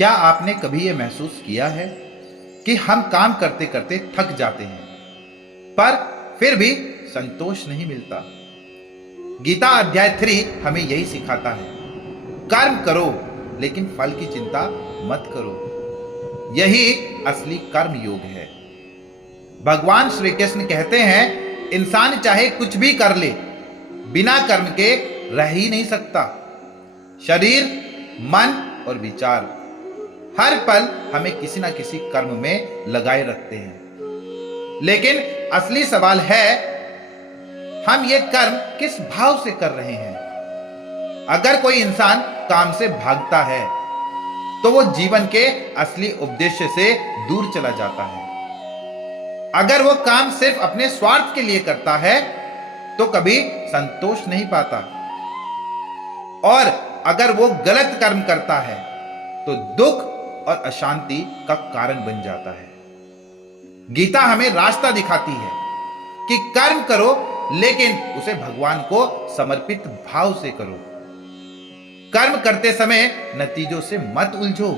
क्या आपने कभी यह महसूस किया है कि हम काम करते करते थक जाते हैं, पर फिर भी संतोष नहीं मिलता? गीता अध्याय 3 हमें यही सिखाता है। कर्म करो लेकिन फल की चिंता मत करो। यही असली कर्म योग है। भगवान श्री कृष्ण कहते हैं, इंसान चाहे कुछ भी कर ले, बिना कर्म के रह ही नहीं सकता। शरीर, मन और विचार हर पल हमें किसी ना किसी कर्म में लगाए रखते हैं। लेकिन असली सवाल है, हम ये कर्म किस भाव से कर रहे हैं? अगर कोई इंसान काम से भागता है तो वो जीवन के असली उद्देश्य से दूर चला जाता है। अगर वो काम सिर्फ अपने स्वार्थ के लिए करता है तो कभी संतोष नहीं पाता, और अगर वो गलत कर्म करता है तो दुख और अशांति का कारण बन जाता है। गीता हमें रास्ता दिखाती है कि कर्म करो लेकिन उसे भगवान को समर्पित भाव से करो। कर्म करते समय नतीजों से मत उलझो।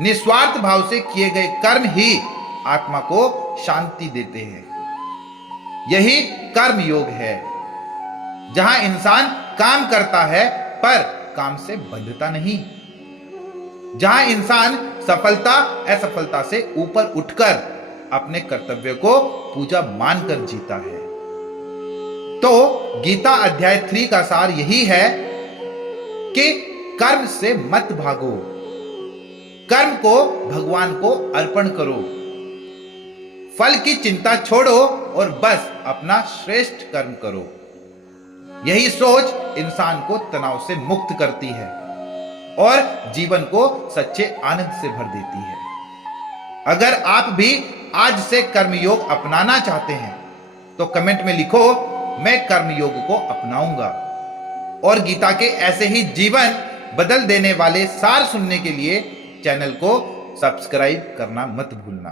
निस्वार्थ भाव से किए गए कर्म ही आत्मा को शांति देते हैं। यही कर्म योग है, जहां इंसान काम करता है पर काम से बंधता नहीं, जहां इंसान सफलता असफलता से ऊपर उठकर अपने कर्तव्य को पूजा मानकर जीता है। तो गीता अध्याय 3 का सार यही है कि कर्म से मत भागो, कर्म को भगवान को अर्पण करो, फल की चिंता छोड़ो और बस अपना श्रेष्ठ कर्म करो। यही सोच इंसान को तनाव से मुक्त करती है और जीवन को सच्चे आनंद से भर देती है। अगर आप भी आज से कर्मयोग अपनाना चाहते हैं तो कमेंट में लिखो, मैं कर्मयोग को अपनाऊंगा। और गीता के ऐसे ही जीवन बदल देने वाले सार सुनने के लिए चैनल को सब्सक्राइब करना मत भूलना।